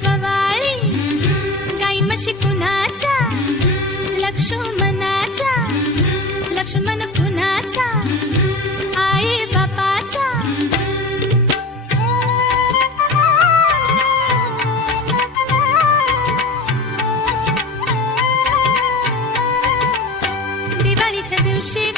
शिववाळी गाई लक्ष्मणाचा लक्ष्मण कुणाचा आई बापाचा दिवाळीच्या दिवशी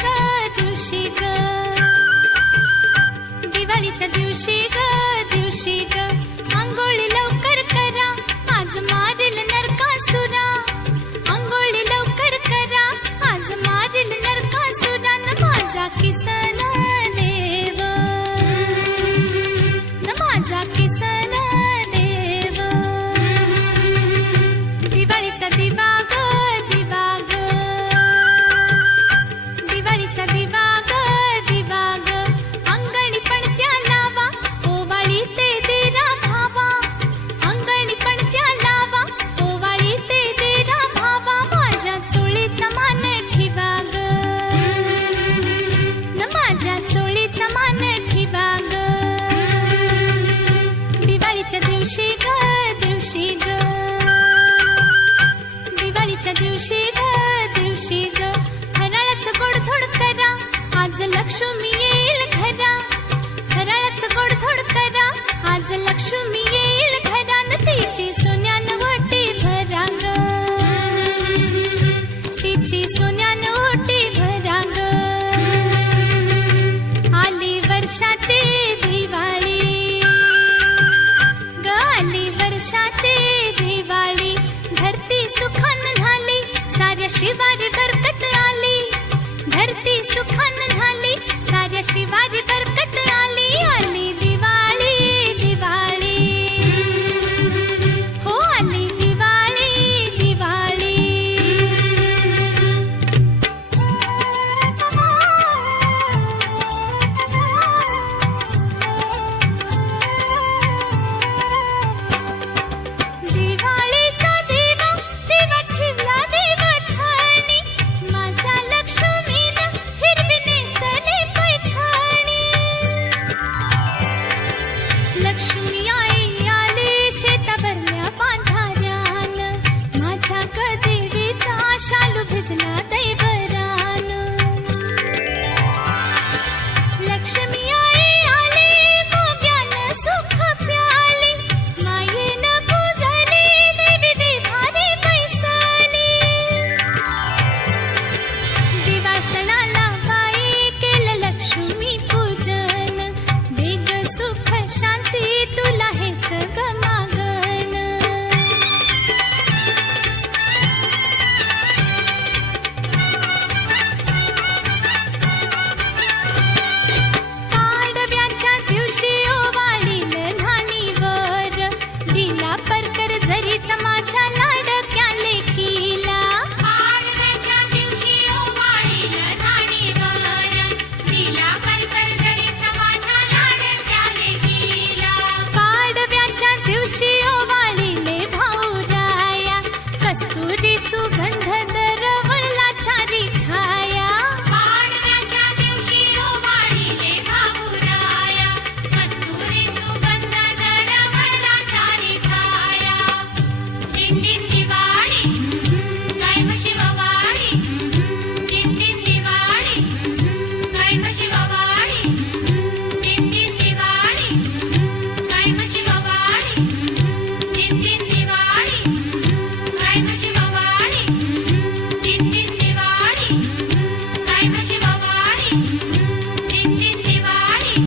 लक्ष्मी येईल घरा. घराच गोडधोड करा. आज लक्ष्मी येईल घरान तिची सोन्यान ओटी भरांग. तिची सोन्यान ओटी भरांग. आली वर्षाची दिवाळी. गाली वर्षाची